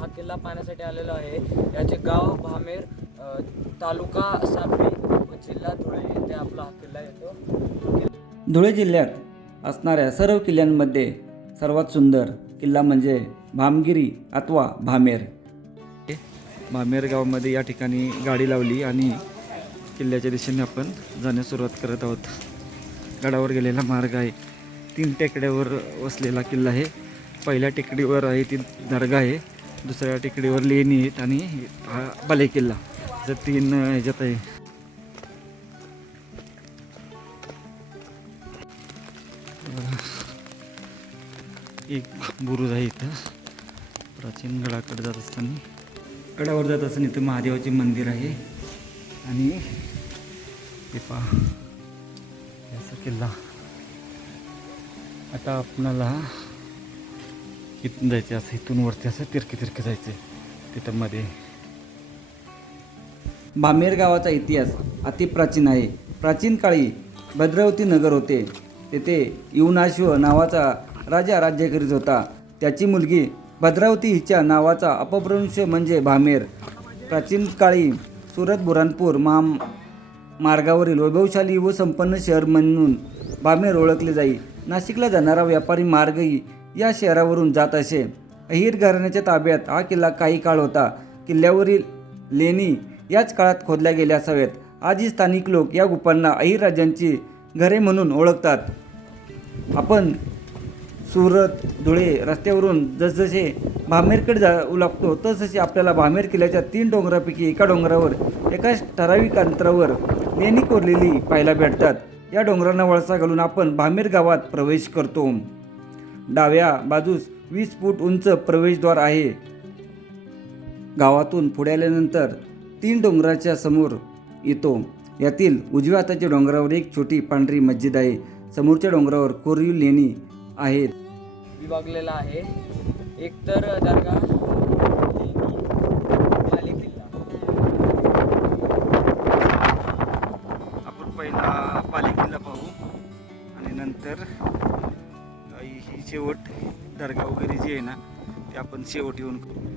हा किल्ला पाहण्यासाठी आलेलो आहे. याचे गाव भामेर तालुका सापी व जिल्हा धुळे येथे आपला हा किल्ला येतो. धुळे जिल्ह्यात असणाऱ्या सर्व किल्ल्यांमध्ये सर्वात सुंदर किल्ला म्हणजे भामगिरी अथवा भामेर. भामेर गावामध्ये या ठिकाणी गाडी लावली आणि किल्ल्याच्या दिशेने आपण जाण्यास सुरुवात करत आहोत. गडावर गेलेला मार्ग आहे. तीन टेकड्यावर वसलेला किल्ला आहे. पहिल्या टेकडीवर आहे ती दर्गा आहे. दुसऱ्या टेकडीवर लेणी आहेत आणि हा बाले किल्ला जर तीन ह्याच्यात आहे. एक बुरुज आहे इथं. प्राचीन गडाकडे जात असताना. गडावर जात असताना इथं महादेवाचे मंदिर आहे. आणि ते पहा याचा किल्ला. आता आपणाला इथून जायचं असं इथून वरती असं तिरके तिरके जायचं तिथं मध्ये भामेर गावाचा इतिहास अतिप्राचीन आहे. प्राचीन काळी भद्रावती नगर होते. तेथे युवनाश्व नावाचा राजा राज्य करीत होता. त्याची मुलगी भद्रावती हिच्या नावाचा अपभ्रंश म्हणजे भामेर प्राचीन काळी सुरत बुरानपूर महा मार्गावरील वैभवशाली व संपन्न शहर म्हणून भामेर ओळखले जाई. नाशिकला जाणारा व्यापारी मार्गही या शहरावरून जात असे. अहिर घराण्याच्या ताब्यात हा किल्ला काही काळ होता. किल्ल्यावरील लेणी याच काळात खोदल्या गेल्या असाव्यात. आजही स्थानिक लोक या गुफांना अहिर राजांची घरे म्हणून ओळखतात. आपण सुरत धुळे रस्त्यावरून जसजसे भामेरकडे जाऊ लागतो तसतसे आपल्याला भामेर किल्ल्याच्या तीन डोंगरापैकी एका डोंगरावर एका ठराविक अंतरावर लेणी कोरलेली पाहायला भेटतात. या डोंगरांना वळसा घालून आपण भामेर गावात प्रवेश करतो. डाव्या बाजूस वीस फूट उंच प्रवेशद्वार आहे. गावातून पुढे आल्यानंतर तीन डोंगराच्या समोर येतो. यातील उजव्या हाताच्या डोंगरावर एक छोटी पांढरी मस्जिद आहे. समोरच्या डोंगरावर कोरीव लेणी आहेत. विभागलेला आहे. एक तर दर्गा आपण पहिला बाले किल्ला पाहू आणि नंतर शेवट दर्गा वगैरे जे आहे ना ते आपण शेवट येऊन करू.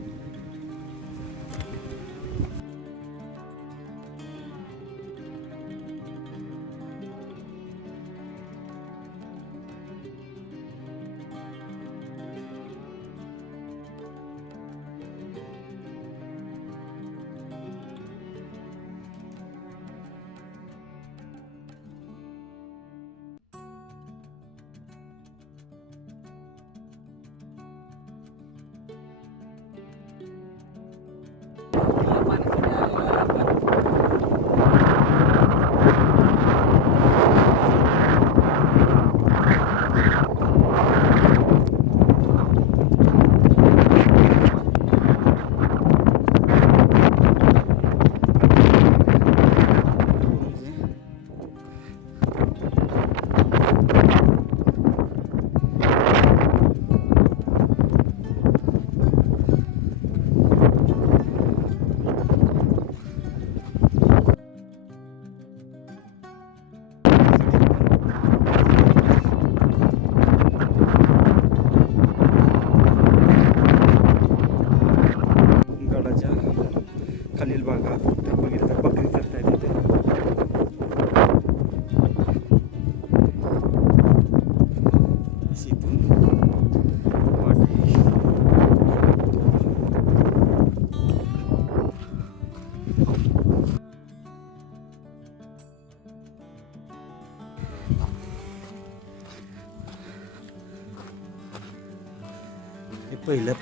पहिलं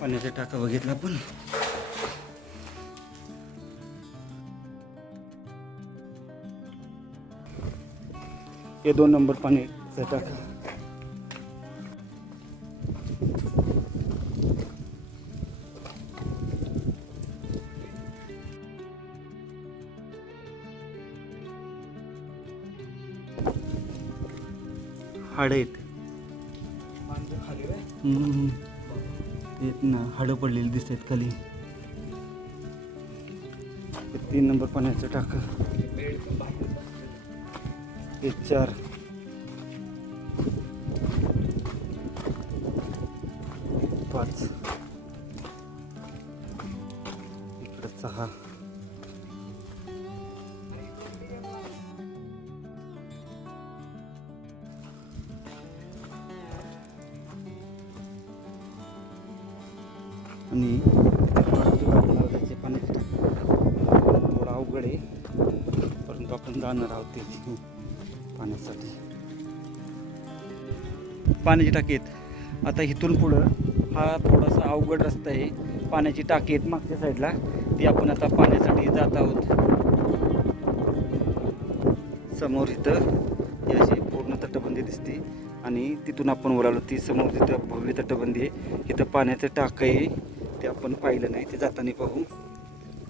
पाण्याचा टाका बघितला पण. हे दोन नंबर पाण्याचा टाका. हाड आहेत. हाडं पडलेली दिसत आहेत खाली तीन नंबर पाण्याचं टाक. चार. पाच. इकडं सहा. पाण्याची टाकीत आता इथून पुढं हा थोडासा अवघड रस्ता आहे. पाण्याची टाकी आहेत मागच्या साईडला. ती आपण आता पाण्यासाठी जात आहोत. समोर इथं ही अशी पूर्ण तटबंदी दिसते. आणि तिथून आपण ओलालो ती समोर तिथं भव्य तटबंदी आहे इथं पाण्याचं टाकं आहे. ते आपण पाहिलं नाही ते जाताना पाहू.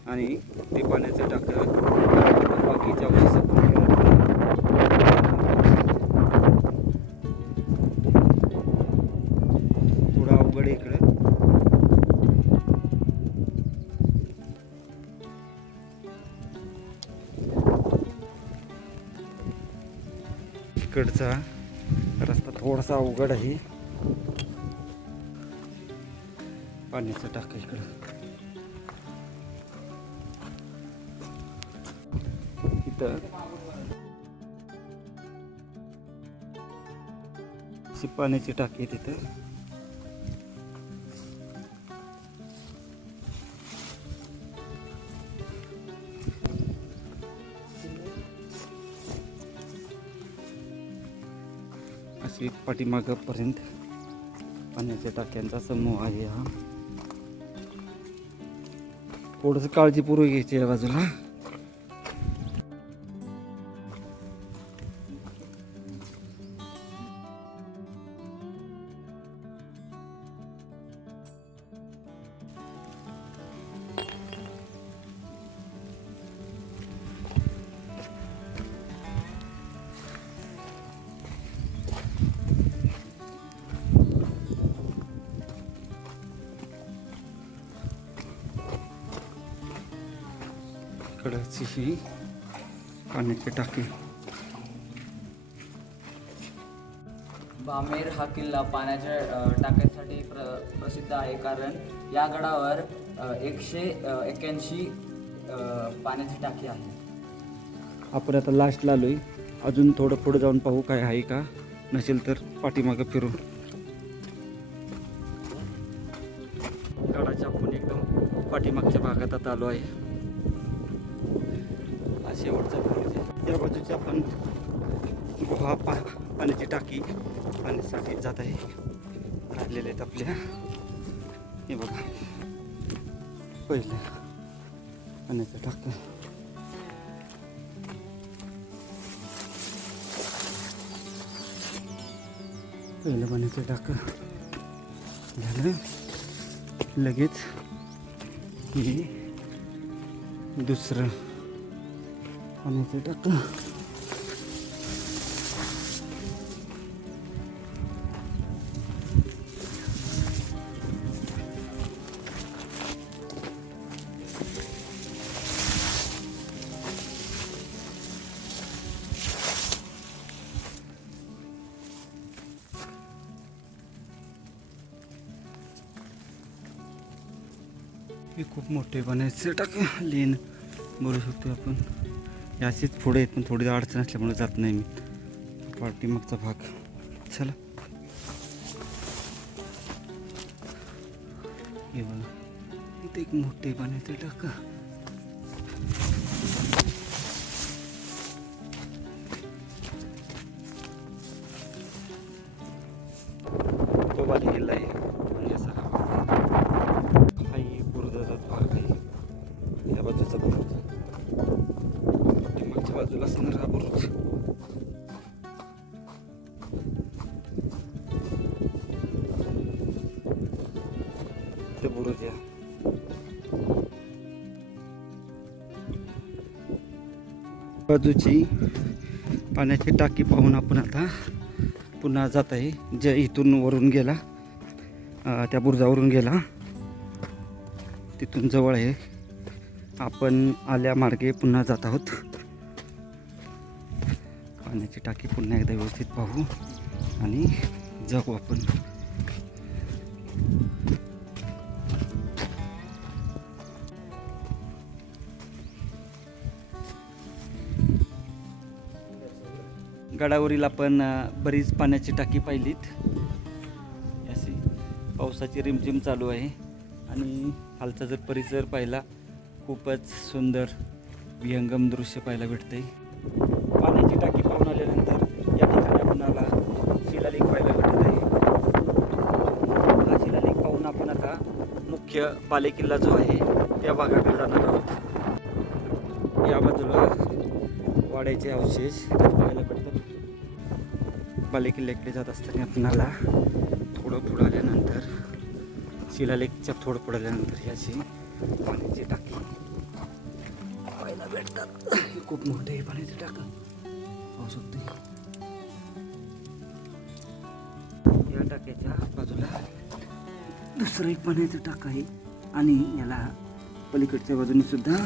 आणि ते पाण्याचं टाकं बाकीच्या इकडचा रस्ता थोडासा अवघड आहे. पाण्याचं टाक इकडं. इथं. अशी पाण्याची टाकी आहे तिथं. अशी पाठीमागपर्यंत पाण्याच्या टाक्यांचा समूह आहे हा. थोडंसं काळजीपूर्वक घ्यायची या बाजूला. पाण्याची टाकी. बामेर हा किल्ला पाण्याच्या टाक्यांसाठी प्र प्रसिद्ध आहे. कारण या गडावर एकशे एक्क्याऐंशी पाण्याची टाकी आहे. आपण आता लास्टला आलोय. अजून थोडं पुढे जाऊन पाहू काय आहे का. नसेल तर पाठीमागं फिरू गडाच्या आपण एकदम पाठीमागच्या भागात आता आलो आहे. हा शेवटचा बुरुज या बाजूची आपण गुहा पा पाण्याची टाकी पाण्यासाठी जात आहे. राहिलेले आहेत आपल्या हे बघा. पहिलं पाण्याचं टाकं पहिलं पाण्याचं टाकं झालं. लगेच हे दुसरं पाण्याचं टाकं हे खूप मोठे बनायचं टाक लेन बोलू शकतो आपण. अशीच पुढे आहेत पण थोडी अडचण असल्यामुळे जात नाही मी. पाठीमागचा भाग. चला. हे बघा. इथे एक मोठे पाण्याचे टाका. बाजूची पाण्याची टाकी पाहून आपण आता पुन्हा जात आहे. जे इथून वरून गेला त्या बुरजावरून गेला. तिथून जवळ आहे. आपण आल्या मार्गे पुन्हा जात आहोत. पाण्याची टाकी पुन्हा एकदा व्यवस्थित पाहू आणि जाऊ आपण. गडावरील आपण बरीच पाण्याची टाकी पाहिलीत. अशी पावसाची रिमझिम चालू आहे. आणि खालचा जर परिसर पाहिला खूपच सुंदर विहंगम दृश्य पाहायला भेटते पाण्याची टाकी पाहून आल्यानंतर या ठिकाणी आपणाला शिलालेख पाहायला भेटत आहे हा शिलालेख पाहून आपण आता मुख्य बालेकिल्ला जो आहे त्या भागाकडे जाणार आहोत. या बाजूला वाड्याचे अवशेष पाहायला भेटतात. बालेकिल्ल्याकडे जात असताना आपणाला थोडं पुढं आल्यानंतर शिलालेखच्या थोडं पुढं आल्यानंतर ह्याची पाण्याची टाकी. पाहायला भेटतात. हे खूप मोठे हे पाण्याची टाका. पाहू शकतो या टाक्याच्या बाजूला दुसरं एक पाण्याचं टाका आहे आणि याला पलीकडच्या बाजूने सुद्धा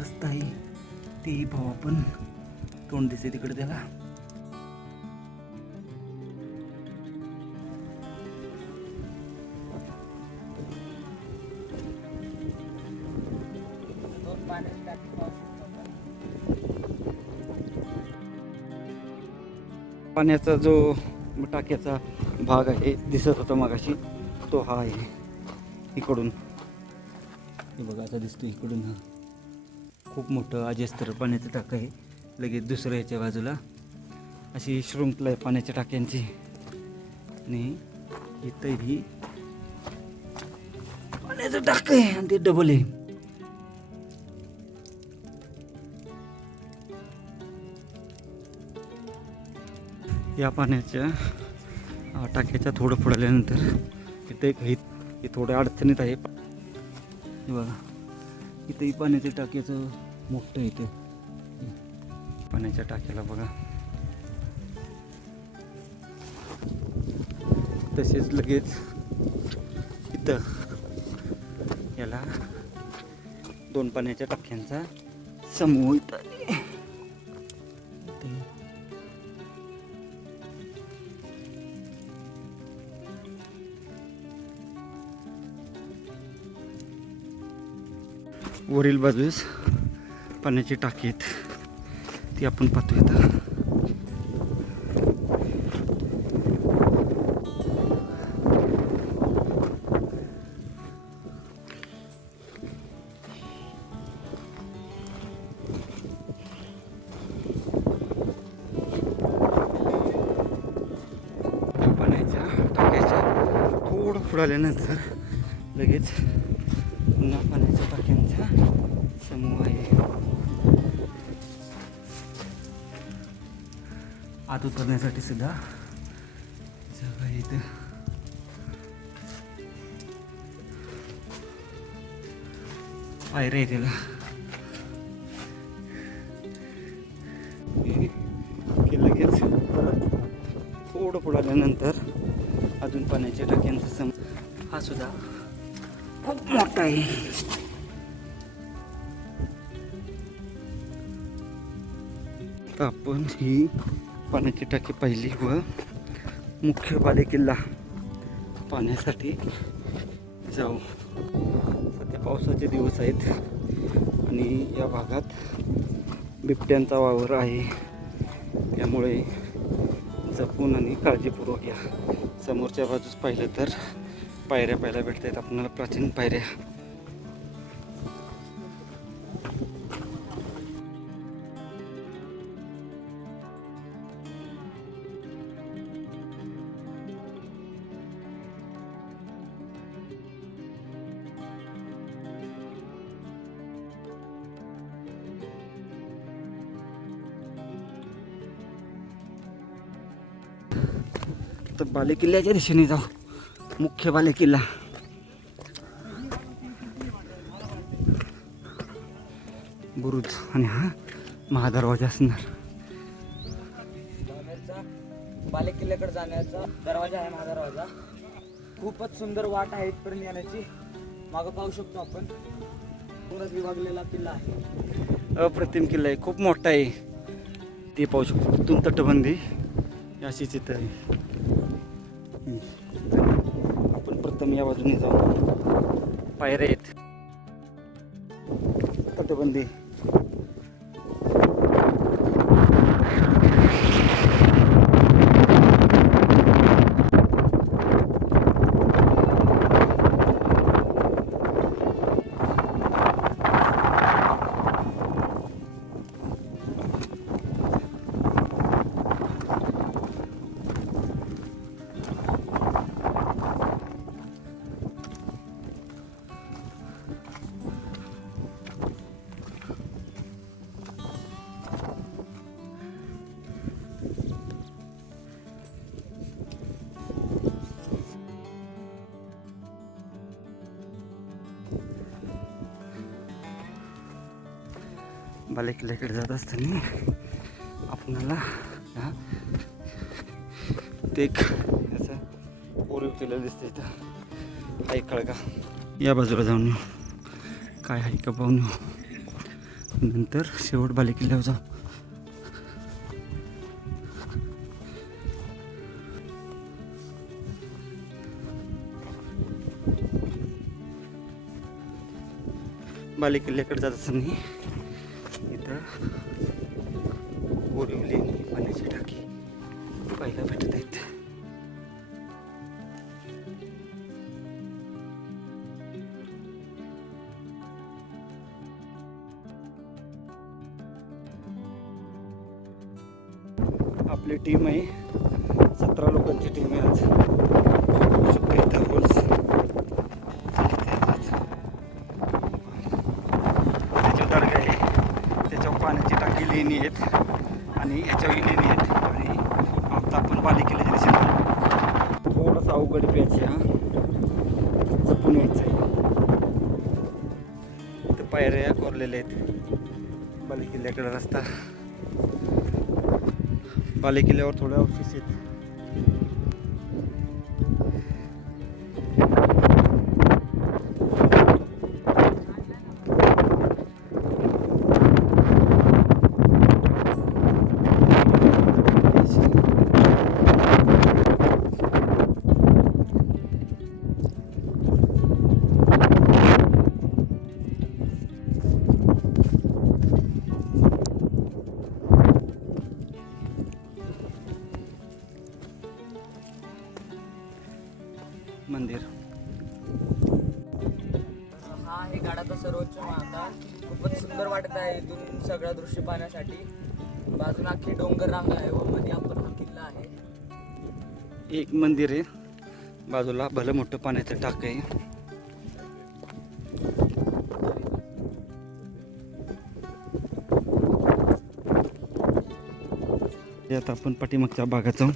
रस्ता आहे. तेही पाहू आपण तोंड दिसे तिकडे त्याला. पाण्याचा जो टाक्याचा भाग आहे दिसत होता मगाशी तो हा आहे इकडून. हे बघा आता दिसतो इकडून हा. खूप मोठं अजस्तर पाण्याचं टाकं आहे. लगेच दुसरं याच्या बाजूला. अशी श्रृंखला आहे पाण्याच्या टाक्यांची. आणि इथंही पाण्याचं टाकं आहे आणि ते डबल आहे. या पाण्याच्या टाक्याच्या थोडं फुडल्यानंतर इथे एक हे थोडं अडचणीत आहे. बघा. इथंही पाण्याच्या टाक्याचं मोठं आहे इथे पाण्याच्या टाक्याला बघा. तसेच लगेच इथं याला दोन पाण्याच्या टाक्यांचा समूह इथं वरील बाजूस पाण्याची टाकी आहेत. ती आपण पाहतोय आता. पाण्याच्या समूह आहे आत उतरण्यासाठी सुद्धा जागा आहे इथं पायऱ्या आहे त्याला की लगेच परत थोडं पुढं आल्यानंतर अजून पाण्याच्या टाक्यांचा सम हा सुद्धा खूप मोठा आहे आपण ही पाण्याची टाकी पाहिली व मुख्य बालेकिल्ला पाण्यासाठी जाऊ. सध्या पावसाचे दिवस आहेत आणि या भागात बिबट्यांचा वावर आहे. त्यामुळे जपून आणि काळजीपूर्वक या समोरच्या बाजूस पाहिलं तर पायऱ्या पाहायला भेटत आहेत आपल्याला प्राचीन पायऱ्या बालेकिल्ल्याच्या दिशेने जाऊ. मुख्य बालेकिल्ला बुरुज आणि हा महादरवाजा असणार. जाण्याचा बालेकिल्ल्याकडे जाण्याचा दरवाजा आहे माझा दरवाजा खूपच सुंदर वाट आहे इथपर्यंत येण्याची. मागं पाहू शकतो आपण. पूर्णच विभागलेला किल्ला आहे. अप्रतिम किल्ला आहे. खूप मोठा आहे. ते पाहू शकतो. तिथून तटबंदी अशीच इथं आहे. या बाजूने जाऊ पायऱ्या आहेत. तटबंदी. बालेकिल्ल्याकडे जात असताना आपणाला हा ते एक याचा पोरी केलेलं दिसतं इथं. हा एक कळका या बाजूला जाऊन येऊ. काय आहे का पाहून येऊ. नंतर शेवट बालेकिल्ल्यावर जाऊ. बालेकिल्ल्याकडे जात असताना इथं बोरिवली पाण्याची टाकी. पाहायला भेटत आहेत. आपली टीम आहे. सतरा लोकांची टीम आहे आज बघू शकतो इथं होल्स त्याच्यावर दर्गा आहे त्याच्यावर पाण्याची टाकी लेणी आहेत आणि ह्याच्यावर लेणी आहेत आणि आता आपण बालेकिल्ल्याच्या दिशेने थोडासा अवघड पॅच हा? जपून यायचं आहे. इथं पायऱ्या कोरलेल्या आहेत. बालेकिल्ल्याकडे रस्ता. बालेकिल्ल्यावर थोड्या ऑफिस आहेत. एक मंदिर आहे. बाजूला भलं मोठं पाण्याचं टाक आहे. आता आपण पाठीमागच्या भागात जाऊन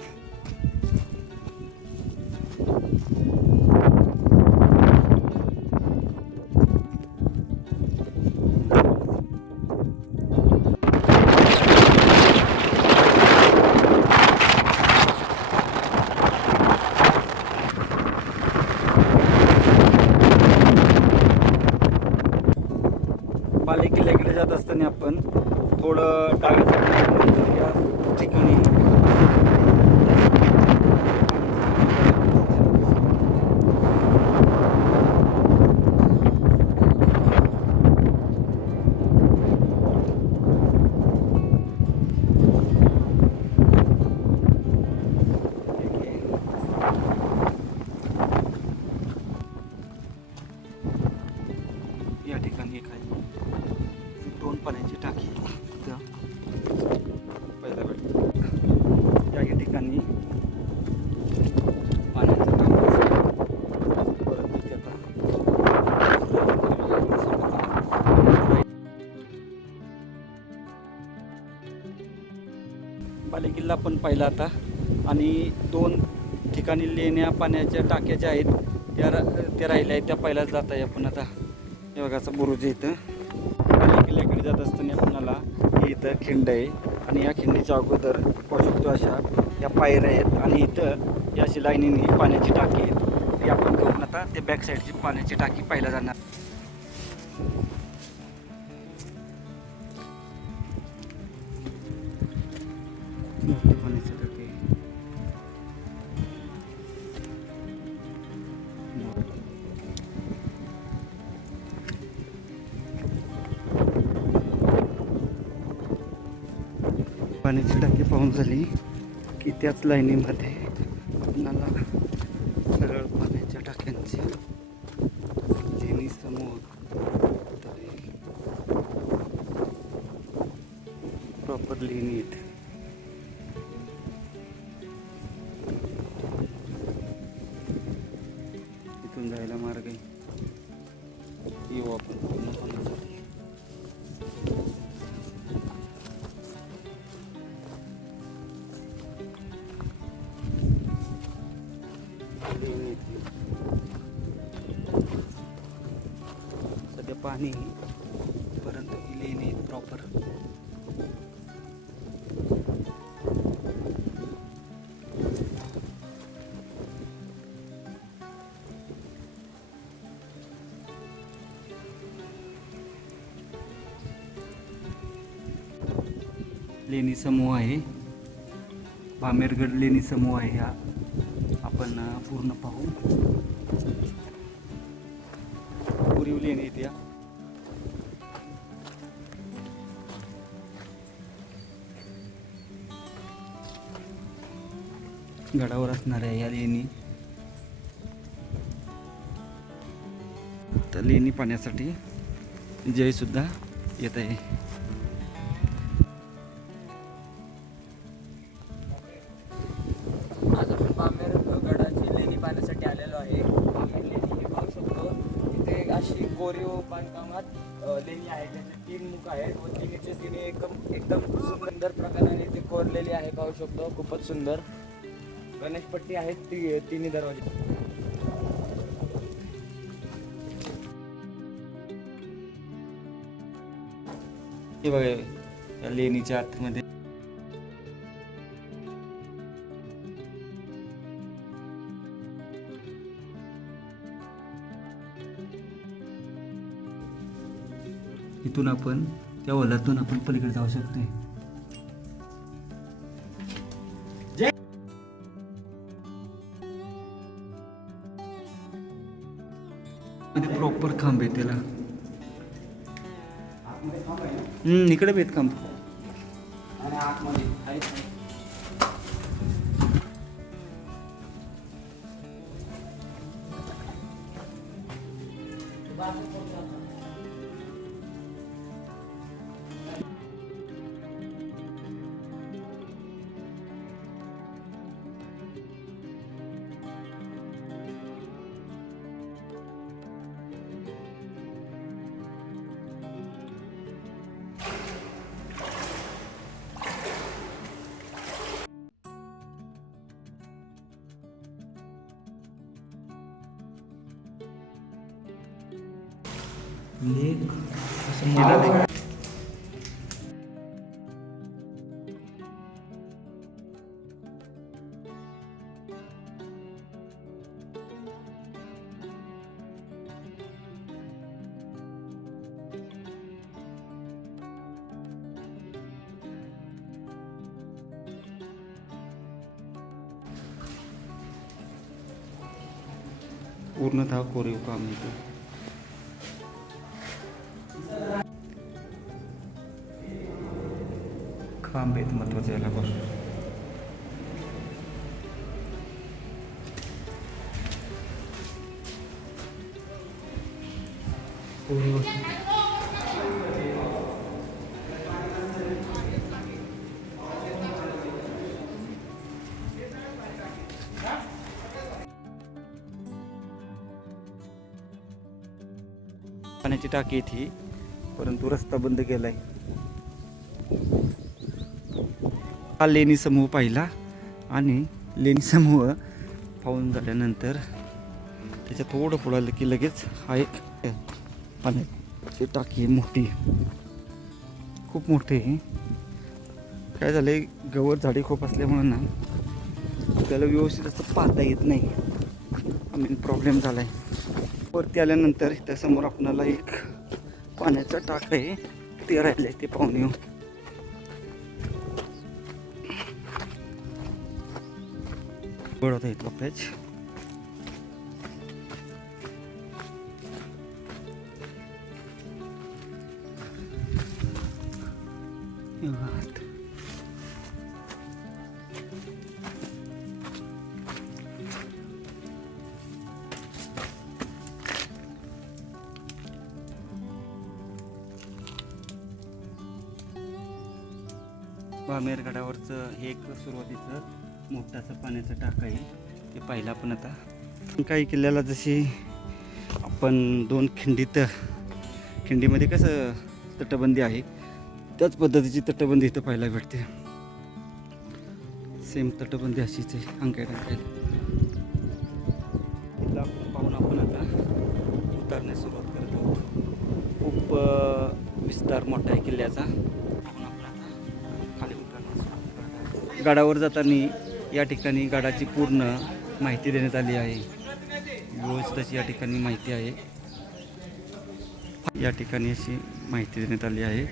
पाहिलं आता. आणि दोन ठिकाणी लेण्या पाण्याच्या टाक्या ज्या आहेत त्या त्या राहिल्या आहेत त्या पहिल्याच जात आहे आपण आता. हे बघाचा बुरुज इथं. किल्ल्याकडे जात असताना आपणाला हे इथं खिंड आहे. आणि या खिंडीच्या अगोदर पाहू शकतो अशा या पायऱ्या आहेत. आणि इथं या अशी लाईनीने पाण्याची टाकी आहेत. ती आपण करून आता ते बॅक साईडची पाण्याची टाकी पाहिला जाणार. पाण्याची झाली की त्याच लाईनीमध्ये पाणी परंतु ही लेणी प्रॉपर लेणी समूह आहे. भामेरगड लेणी समूह आहे हा. आपण पूर्ण पाहू. पुरीव लेणी आहेत गडावर असणार आहे या लेणी. तर लेणी पाण्यासाठी जय सुद्धा येत आहे. आज आपण पामेर गडाची लेणी पाहण्यासाठी आलेलो आहे. लेणी हे पाहू शकतो. इथे अशी कोरीव बांधकामात लेणी आहे. त्याचे तीन मुख आहेत व तिन्हीचे तिने एकदम एकदम सुंदर प्रकाराने ते कोरलेली आहे. पाहू शकतो. खूपच सुंदर. गणेशपट्टी आहेत ती तिन्ही दरवाजे. हे बघा या लेणीच्या आतमध्ये. इथून आपण त्या ओलातून आपण पलीकडे जाऊ शकतोय. त्याला इकडे इकडे भेट खांब. असं मोठं पूर्णतः कोरीव काम येते खांब आहेत महत्वाचं याला बघ पाण्याची टाकी येते ही परंतु रस्ता बंद केलाय. हा लेणी समूह पाहिला आणि लेणी समूह पाहून झाल्यानंतर त्याच्या थोडं पुढं आलं की लगेच हा एक पाण्याची टाकी आहे मोठी खूप मोठी आहे. काय आहे गवत झाडी खूप असल्यामुळं ना आपल्याला व्यवस्थित असं पाहता येत नाही. मेन प्रॉब्लेम झाला आहे वरती आल्यानंतर त्यासमोर आपणाला एक पाण्याचा टाक आहे. ते राहिलं आहे ते पाहून येऊ. गडत आहेत कपड्याच बामेरगडावरचं हे एक सुरुवातीचं मोठाचं पाण्याचं टाक आहे. ते पाहिलं आपण आता. काही किल्ल्याला जशी आपण दोन खिंडीत खिंडीमध्ये कसं तटबंदी आहे त्याच पद्धतीची तटबंदी इथं पाहायला भेटते. सेम तटबंदी अशीच आहे अंकाय आपण पाहून आपण आता उतारण्यास सुरुवात करत आहोत. खूप विस्तार मोठा आहे किल्ल्याचा. गडावर जाताना या ठिकाणी गडाची पूर्ण माहिती देण्यात आली आहे. व्यवस्थित अशी या ठिकाणी माहिती आहे. या ठिकाणी अशी माहिती देण्यात आली आहे.